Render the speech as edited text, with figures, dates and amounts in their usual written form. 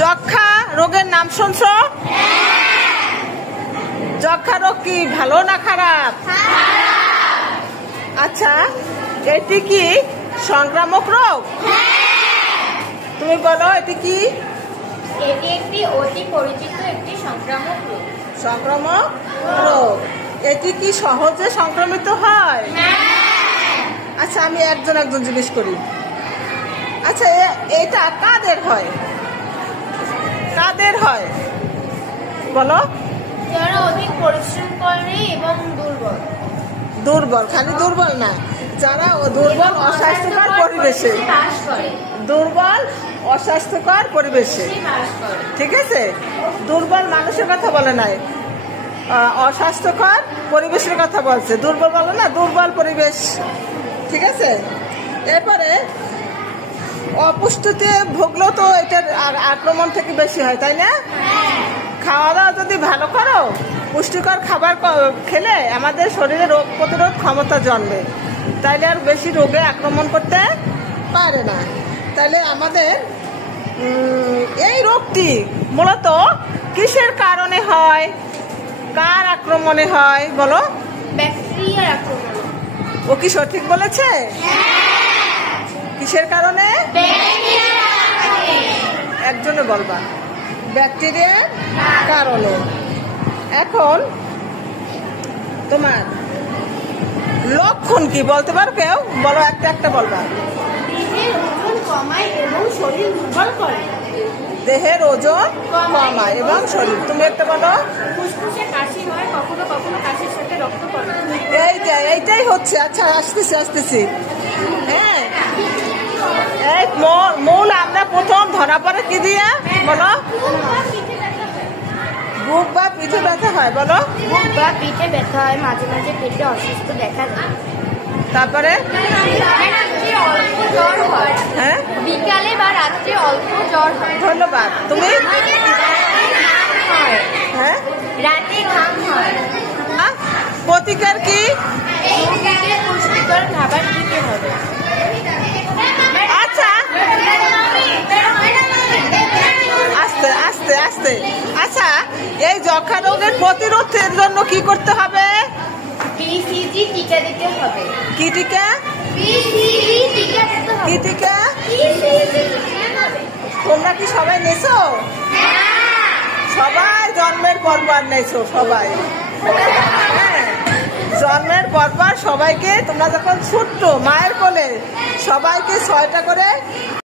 যক্ষা রোগের নাম শুনছো? যক্ষা রোগ কি ভালো না খারাপ? আচ্ছা, এটি কি সংক্রামক রোগ? তুমি বলো, এটি কি? এটি একটি অতি পরিচিত একটি সংক্রামক রোগ। সংক্রামক রোগ। এটি কি সহজে সংক্রমিত হয়? আচ্ছা, আমি একজন জিজ্ঞেস করি। আচ্ছা, এটা কাদের হয়? কাদের হয় বলো? যারা অধিক পরিশ্রম করে এবং দুর্বল। দুর্বল, খালি দুর্বল না, যারা দুর্বল অস্বাস্থ্যকর পরিবেশে, দুর্বল অস্বাস্থ্যকর পরিবেশে, ঠিক আছে? দুর্বল মানুষের কথা বলে নাই, অস্বাস্থ্যকর পরিবেশের কথা বলছে। দুর্বল বলো না, দুর্বল পরিবেশ, ঠিক আছে? এরপরে অপুষ্টিতে ভুগলেও তো এটার আক্রমণ থেকে বেশি হয়, তাই না? খাওয়া দাওয়া যদি ভালো করো, পুষ্টিকর খাবার খেলে আমাদের শরীরে রোগ প্রতিরোধ ক্ষমতা জন্মে, তাইলে আর বেশি রোগে আক্রমণ করতে পারে না। তাইলে আমাদের এই রোগটি মূলত কিসের কারণে হয়, কার আক্রমণে হয় বলো? ব্যাকটেরিয়ার আক্রমণ। ও কি সঠিক বলেছে? কিসের কারণে? একজনে বলবা, ব্যাকটেরিয়ার কারণে। এখন তোমার লক্ষণ কি বলতে পারো কেউ? বলো, একটা একটা বলবা। দেহের ওজন কমায় এবং শরীর দুর্বল করে। দেহের ওজন কমায় এবং শরীর। তুমি একটা বলো। ফুসফুসে কাশি হয়, কখনো কখনো কাশির সাথে রক্ত পড়ে। এইটাই হচ্ছে। আচ্ছা, আসতেছি। হ্যাঁ, এই মূল আমরা প্রথম ধরা পড়ে কি দিয়া বলো? বুক বা পিঠে ব্যথা হয় বলো? বুক বা পিঠে ব্যথা হয়, মাঝে মাঝে পেটে অসুস্থ দেখা যায়। তারপরে অল্প জ্বর হয়, হ্যাঁ, বিকালে বা রাত্রে অল্প জ্বর হয়। ধন্যবাদ। তুমি? হ্যাঁ, রাতে ঘাম হয়। প্রতিকার কি? পুষ্টিকর খাবার খেতে হবে। আচ্ছা, আস্তে। আচ্ছা, এই যক্ষা রোগের প্রতিরোধের জন্য কি করতে হবে? বিসিজি টিকা দিতে হবে। কি টিকা? বিসিজি টিকা দিতে হবে। কি টিকা? তোমরা কি সবাই নেছো? সবাই জন্মের পরবার নেছো সবাই? হ্যাঁ, জন্মের পরবার সবাইকে, তোমরা যখন ছোট্ট মায়ের কোলে, সবাইকে 6টা করে